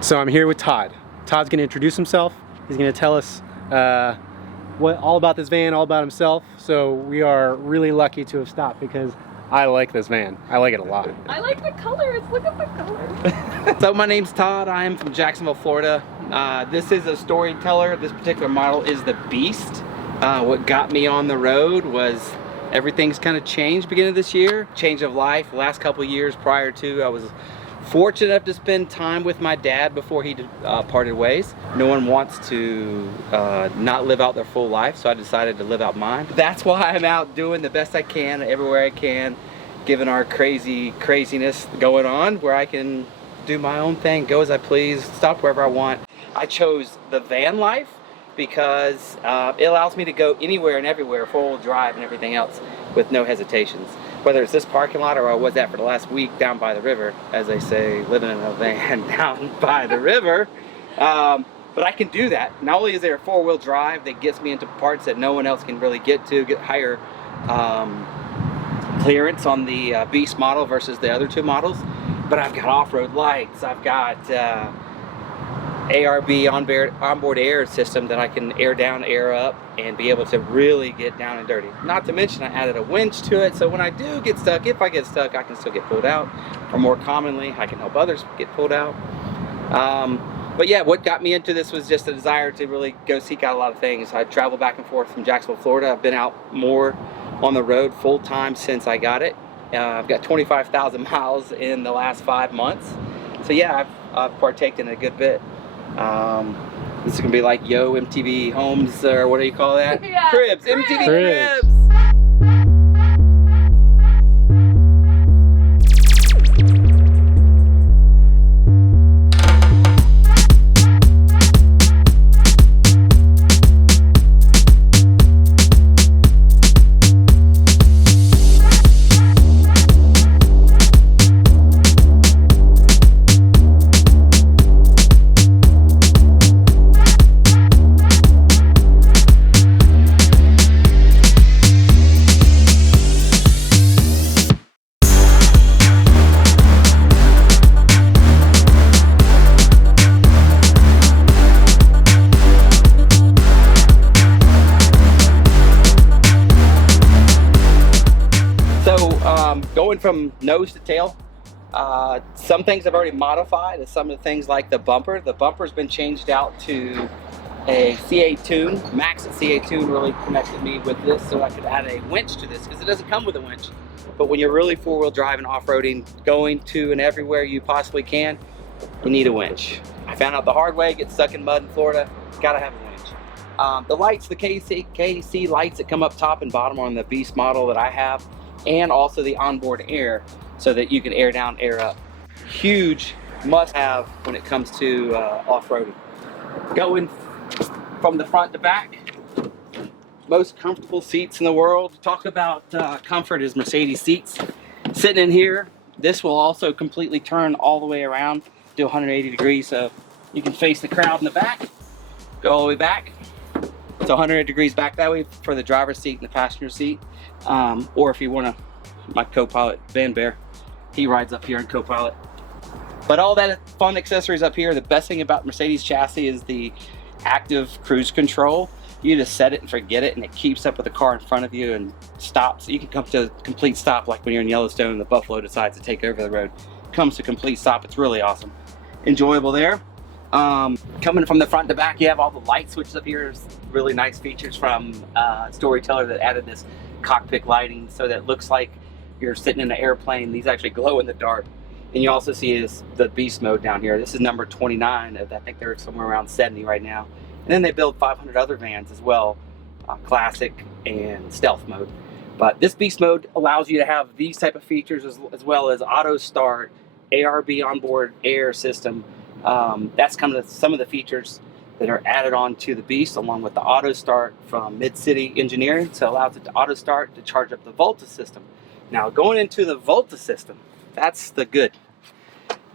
So I'm here with Todd. Todd's going to introduce himself. He's going to tell us all about this van, all about himself. So we are really lucky to have stopped because I like this van. I like it a lot. I like the colors. Look at the colors. So my name's Todd. I am from Jacksonville, Florida. This is a Storyteller. This particular model is the Beast. What got me on the road was everything's kind of changed beginning of this year. Change of life. The last couple of years prior to, I was fortunate enough to spend time with my dad before he parted ways. No one wants to not live out their full life, so I decided to live out mine. That's why I'm out doing the best I can everywhere I can, given our craziness going on, where I can do my own thing, go as I please, stop wherever I want. I chose the van life because it allows me to go anywhere and everywhere, full drive and everything else, with no hesitations. Whether it's this parking lot or I was at for the last week down by the river, as they say, living in a van down by the river. But I can do that. Not only is there a four-wheel drive that gets me into parts that no one else can really get to, get higher clearance on the Beast model versus the other two models, but I've got off-road lights, I've got ARB onboard air system that I can air down, air up, and be able to really get down and dirty. Not to mention I added a winch to it, so when I do get stuck, if I get stuck, I can still get pulled out, or more commonly, I can help others get pulled out. But yeah, what got me into this was just a desire to really go seek out a lot of things. I travel back and forth from Jacksonville, Florida. I've been out more on the road full time since I got it. I've got 25,000 miles in the last 5 months. So yeah, I've partaken in a good bit. This is gonna be like Yo MTV Homes, or what do you call that? Yeah, Cribs, Cribs. MTV Cribs. Cribs. Going from nose to tail, some things I've already modified. Some of the things like the bumper. The bumper's been changed out to a CA tune. Max at CA tune really connected me with this, so I could add a winch to this because it doesn't come with a winch. But when you're really four-wheel driving, off-roading, going to and everywhere you possibly can, you need a winch. I found out the hard way. Get stuck in mud in Florida, gotta have a winch. The lights, the KC lights that come up top and bottom on the Beast model that I have, and also the onboard air so that you can air down, air up. Huge must-have when it comes to off-roading. Going from the front to back, most comfortable seats in the world. Talk about comfort is Mercedes seats. Sitting in here, this will also completely turn all the way around, do 180 degrees, so you can face the crowd in the back, go all the way back. So 180 degrees back that way for the driver's seat and the passenger seat. Or if you want to, my co-pilot, Van Bear, he rides up here in co-pilot. But all that fun accessories up here, the best thing about Mercedes chassis is the active cruise control. You just set it and forget it, and it keeps up with the car in front of you and stops. You can come to a complete stop, like when you're in Yellowstone and the buffalo decides to take over the road. Comes to a complete stop. It's really awesome. Enjoyable there. Coming from the front to back, you have all the light switches up here. There's really nice features from Storyteller that added this cockpit lighting so that it looks like you're sitting in an airplane. These actually glow in the dark. And you also see the Beast mode down here. This is number 29. I think they're somewhere around 70 right now. And then they build 500 other vans as well, classic and stealth mode. But this Beast mode allows you to have these type of features as well as auto start, ARB onboard air system. That's kind of some of the features that are added on to the Beast, along with the auto start from Mid-City Engineering. So it allows it to auto start to charge up the Volta system. Now going into the Volta system, that's the good.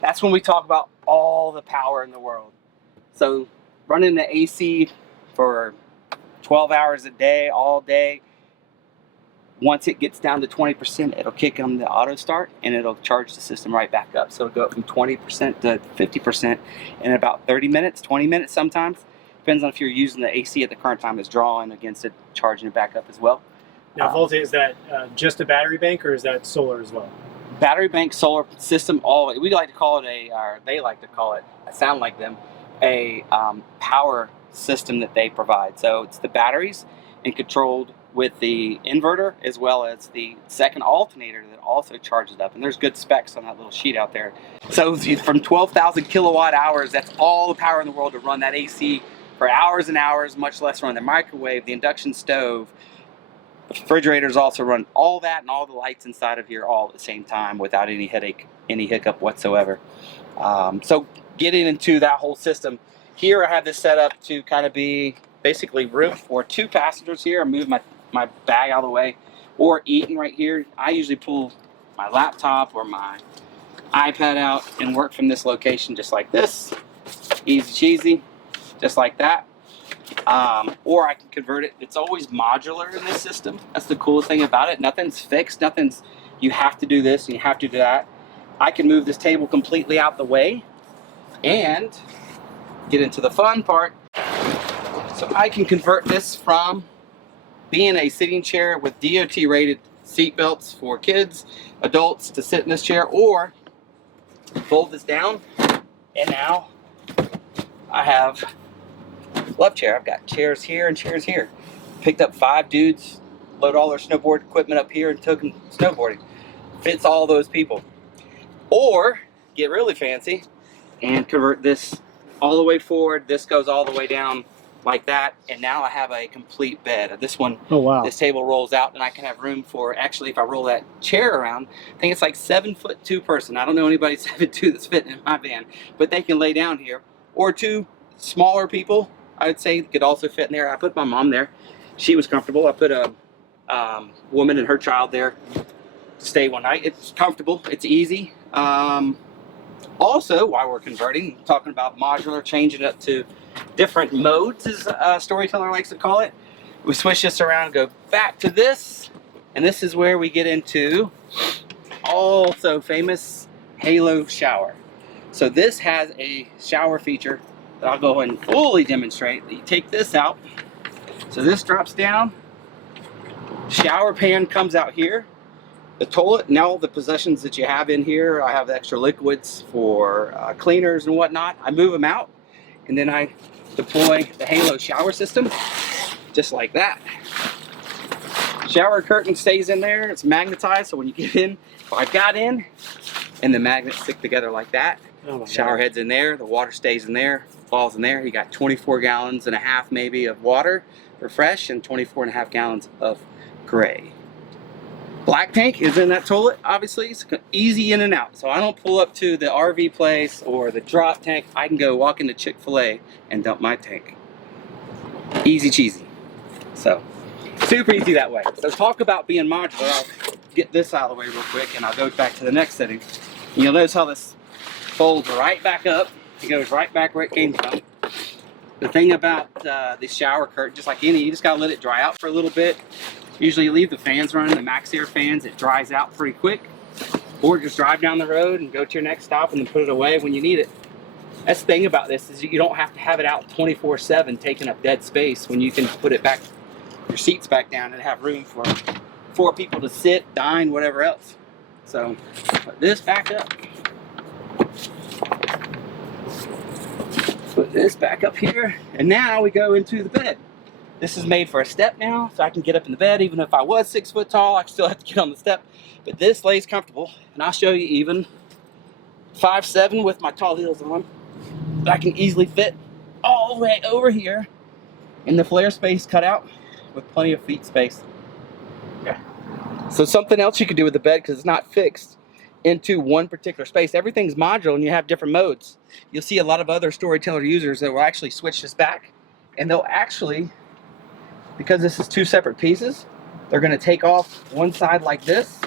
That's when we talk about all the power in the world. So running the AC for 12 hours a day, all day, Once it gets down to 20%, it'll kick on the auto start and it'll charge the system right back up. So it'll go from 20% to 50% in about 30 minutes, 20 minutes sometimes. Depends on if you're using the AC at the current time it's drawing against it, charging it back up as well. Now, Volta, is that just a battery bank or is that solar as well? Battery bank solar system, we like to call it or they like to call it, I sound like them, a power system that they provide. So it's the batteries and controlled with the inverter as well as the second alternator that also charges up. And there's good specs on that little sheet out there. So from 12,000 kilowatt hours, that's all the power in the world to run that AC for hours and hours, much less run the microwave, the induction stove. The refrigerators also run all that and all the lights inside of here all at the same time without any headache, any hiccup whatsoever. So getting into that whole system, here I have this set up to kind of be basically room for 2 passengers here. I move my bag out of the way, or eating right here. I usually pull my laptop or my iPad out and work from this location just like this. Easy cheesy, just like that. Or I can convert it. It's always modular in this system. That's the coolest thing about it. Nothing's fixed. Nothing's, you have to do this and you have to do that. I can move this table completely out the way and get into the fun part. So I can convert this from being a sitting chair with DOT rated seat belts for kids, adults to sit in this chair, or fold this down and now I have love chair. I've got chairs here and chairs here. Picked up 5 dudes, load all their snowboard equipment up here and took them snowboarding. Fits all those people. Or get really fancy and convert this all the way forward. This goes all the way down like that, and now I have a complete bed. This one, oh wow, this table rolls out and I can have room for, actually if I roll that chair around, I think it's like 7'2" person. I don't know anybody 7'2" that's fitting in my van, but they can lay down here. Or 2 smaller people, I would say, could also fit in there. I put my mom there. She was comfortable. I put a woman and her child there to stay one night. It's comfortable. It's easy. Also, while we're converting, talking about modular, changing it up to different modes, as Storyteller likes to call it. We switch this around and go back to this. And this is where we get into also famous Halo shower. So this has a shower feature that I'll go ahead and fully demonstrate. You take this out. So this drops down. Shower pan comes out here. The toilet, now the possessions that you have in here, I have extra liquids for cleaners and whatnot. I move them out and then I deploy the Halo shower system just like that. Shower curtain stays in there. It's magnetized, so when you get in, if I got in and the magnets stick together like that, shower head's in there, the water stays in there, falls in there. You got 24 gallons and a half maybe of water for fresh and 24 and a half gallons of gray. Black tank is in that toilet, obviously. It's easy in and out. So I don't pull up to the RV place or the drop tank. I can go walk into Chick-fil-A and dump my tank. Easy cheesy. So, super easy that way. So talk about being modular. I'll get this out of the way real quick and I'll go back to the next setting. And you'll notice how this folds right back up. It goes right back where it came from. The thing about the shower curtain, just like any, you just gotta let it dry out for a little bit. Usually you leave the fans running, the max air fans, it dries out pretty quick. Or just drive down the road and go to your next stop and then put it away when you need it. That's the thing about this, is you don't have to have it out 24/7 taking up dead space when you can put it back, your seats back down and have room for 4 people to sit, dine, whatever else. So put this back up. Put this back up here. And now we go into the bed. This is made for a step now, so I can get up in the bed. Even if I was 6 foot tall, I still have to get on the step. But this lays comfortable, and I'll show you even 5'7" with my tall heels on. But I can easily fit all the way over here in the flare space cut out with plenty of feet space. Okay. So something else you can do with the bed, because it's not fixed into one particular space. Everything's modular and you have different modes. You'll see a lot of other Storyteller users that will actually switch this back, and they'll actually, because this is 2 separate pieces, they're going to take off one side like this,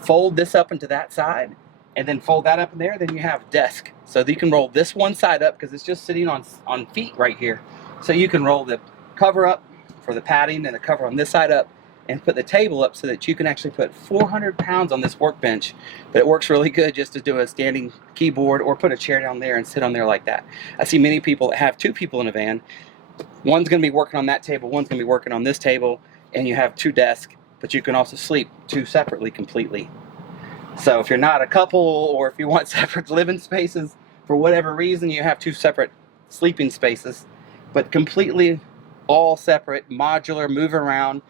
fold this up into that side, and then fold that up in there. Then you have a desk. So you can roll this one side up because it's just sitting on feet right here. So you can roll the cover up for the padding and the cover on this side up, and put the table up so that you can actually put 400 pounds on this workbench. But it works really good just to do a standing keyboard or put a chair down there and sit on there like that. I see many people that have 2 people in a van. One's going to be working on that table, one's going to be working on this table, and you have 2 desks, but you can also sleep 2 separately completely. So if you're not a couple, or if you want separate living spaces, for whatever reason, you have 2 separate sleeping spaces, but completely all separate, modular, move around.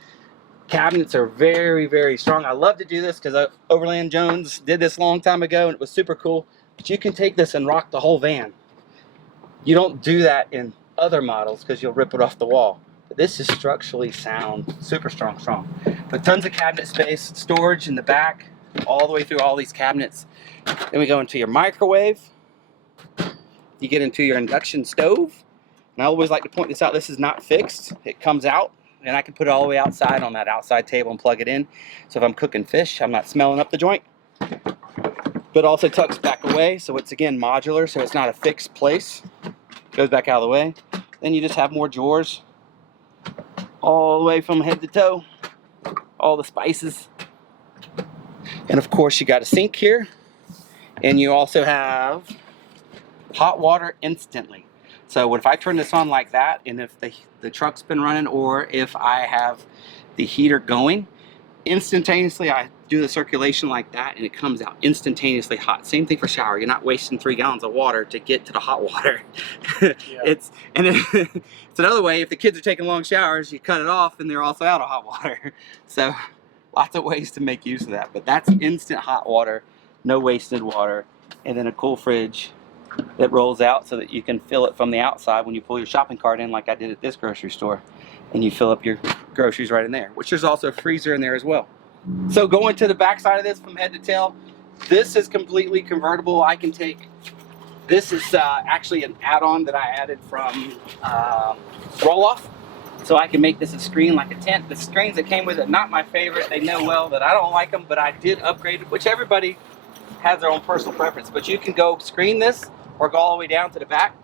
Cabinets are very, very strong. I love to do this because Overland Jones did this a long time ago and it was super cool. But you can take this and rock the whole van. You don't do that in other models because you'll rip it off the wall. But this is structurally sound, super strong. But tons of cabinet space, storage in the back, all the way through all these cabinets. Then we go into your microwave. You get into your induction stove. And I always like to point this out, this is not fixed. It comes out, and I can put it all the way outside on that outside table and plug it in. So if I'm cooking fish, I'm not smelling up the joint. But also tucks back away, so it's again modular, so it's not a fixed place. Goes back out of the way. Then you just have more drawers all the way from head to toe. All the spices. And of course you got a sink here. And you also have hot water instantly. So if I turn this on like that, and if the truck's been running, or if I have the heater going, instantaneously I do the circulation like that and it comes out instantaneously hot. Same thing for shower. You're not wasting 3 gallons of water to get to the hot water. Yeah. It's another way, if the kids are taking long showers, you cut it off and they're also out of hot water. So lots of ways to make use of that. But that's instant hot water, no wasted water. And then a cool fridge that rolls out so that you can fill it from the outside when you pull your shopping cart in, like I did at this grocery store, and you fill up your groceries right in there, which there's also a freezer in there as well. So going to the back side of this from head to tail, this is completely convertible. I can take, this is actually an add-on that I added from roll-off, so I can make this a screen like a tent. The screens that came with it, not my favorite. They know well that I don't like them, but I did upgrade it, which everybody has their own personal preference. But you can go screen this or go all the way down to the back.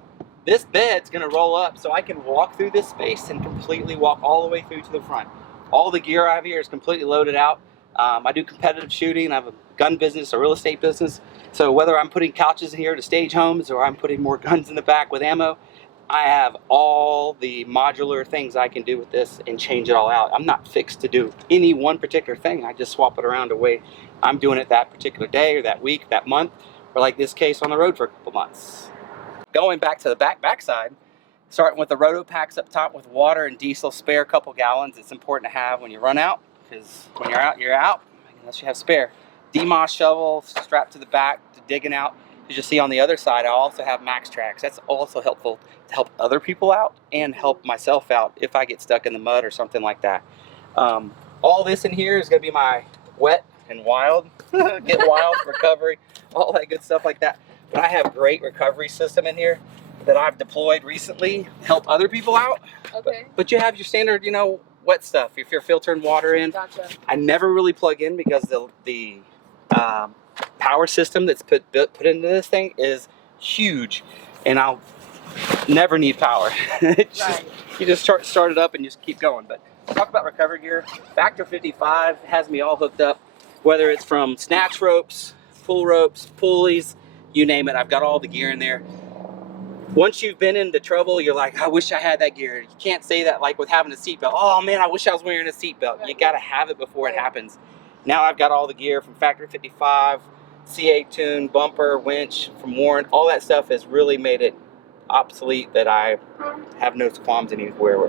This bed's gonna roll up so I can walk through this space and completely walk all the way through to the front. All the gear I have here is completely loaded out. I do competitive shooting. I have a gun business, a real estate business. So whether I'm putting couches in here to stage homes or I'm putting more guns in the back with ammo, I have all the modular things I can do with this and change it all out. I'm not fixed to do any one particular thing. I just swap it around the way I'm doing it that particular day or that week, that month, or like this case on the road for a couple months. Going back to the backside, starting with the roto packs up top with water and diesel, spare couple gallons. It's important to have when you run out, because when you're out, unless you have spare. Demoss shovel strapped to the back to digging out. As you see on the other side, I also have max tracks. That's also helpful to help other people out and help myself out if I get stuck in the mud or something like that. All this in here is going to be my wet and wild, get wild recovery, all that good stuff like that. But I have great recovery system in here that I've deployed recently to help other people out. Okay. But you have your standard, you know, wet stuff. If you're filtering water in, Gotcha. I never really plug in because the power system that's put into this thing is huge, and I'll never need power. Just, you just start it up and just keep going. But talk about recovery gear. Factor 55 has me all hooked up, whether it's from snatch ropes, pull ropes, pulleys, you name it. I've got all the gear in there. Once you've been into trouble, you're like, I wish I had that gear. You can't say that like with having a seatbelt. Oh man, I wish I was wearing a seatbelt. You gotta have it before it happens. Now I've got all the gear from Factor 55, CA tune, bumper, winch, from Warren. All that stuff has really made it obsolete that I have no qualms anywhere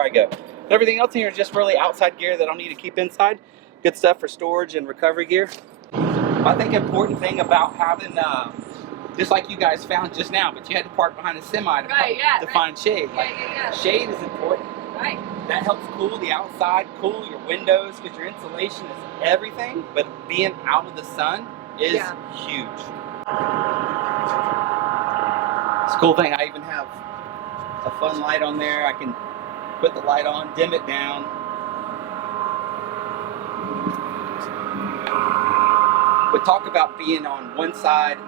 I go. Everything else in here is just really outside gear that I'll need to keep inside. Good stuff for storage and recovery gear. I think important thing about having, just like you guys found just now, but you had to park behind a semi to find shade. Shade is important. Right. That helps cool the outside, cool your windows, because your insulation is everything, but being out of the sun is huge. It's a cool thing. I even have a fun light on there. I can put the light on, dim it down. But talk about being on one side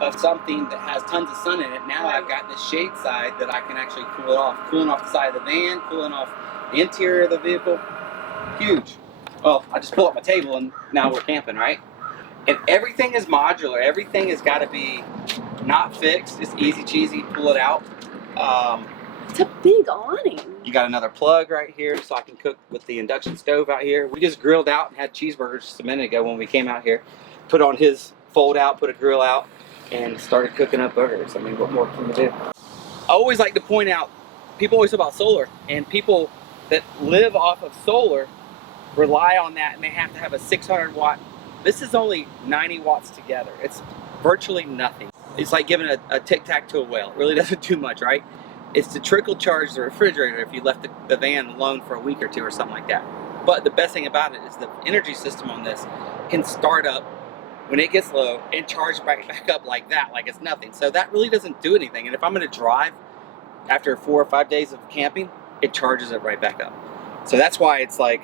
of something that has tons of sun in it. Now I've got this shade side that I can actually cool it off. Cooling off the side of the van, cooling off the interior of the vehicle. huge. Well, I just pull up my table and now we're camping, right? And everything is modular. Everything has got to be not fixed. It's easy cheesy. Pull it out. It's a big awning. You got another plug right here, so I can cook with the induction stove out here. We just grilled out and had cheeseburgers just a minute ago when we came out here. Put on his fold out, put a grill out, and started cooking up burgers. I mean, what more can you do? I always like to point out, people always talk about solar, and people that live off of solar rely on that, and they have to have a 600 watt. This is only 90 watts together. It's virtually nothing. It's like giving a tic-tac to a whale. It really doesn't do much, right? It's to trickle charge the refrigerator if you left the van alone for a week or two or something like that. But the best thing about it is the energy system on this can start up when it gets low and charge back up like that, like it's nothing. So that really doesn't do anything. And if I'm gonna drive after 4 or 5 days of camping, it charges it right back up. So that's why it's like,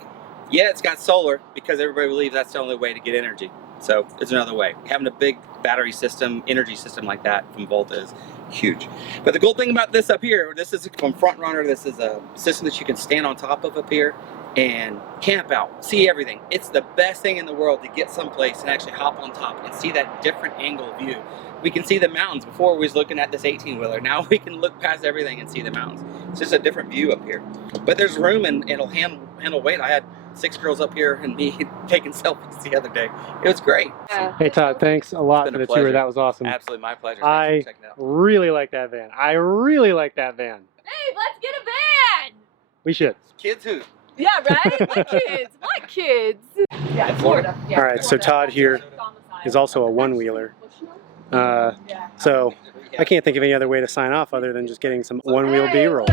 yeah, it's got solar because everybody believes that's the only way to get energy. So it's another way. Having a big battery system, energy system like that from Volta is huge. But the cool thing about this up here, this is from Front Runner, this is a system that you can stand on top of up here and camp out, see everything. It's the best thing in the world to get someplace and actually hop on top and see that different angle view. We can see the mountains. Before we was looking at this 18-wheeler. Now we can look past everything and see the mountains. It's just a different view up here. But there's room and it'll handle weight. I had 6 girls up here and me taking selfies the other day. It was great. Yeah. Hey Todd, thanks a lot It's for been the a tour. pleasure. That was awesome. Absolutely my pleasure. I Thanks for checking it out. really like that van. I really like that van. Hey, let's get a van. We should. Kids who? Yeah, right? What kids? What kids? Yeah, Florida. Yeah, All right, so Todd here is also a one-wheeler. So I can't think of any other way to sign off other than just getting some one-wheel B-roll.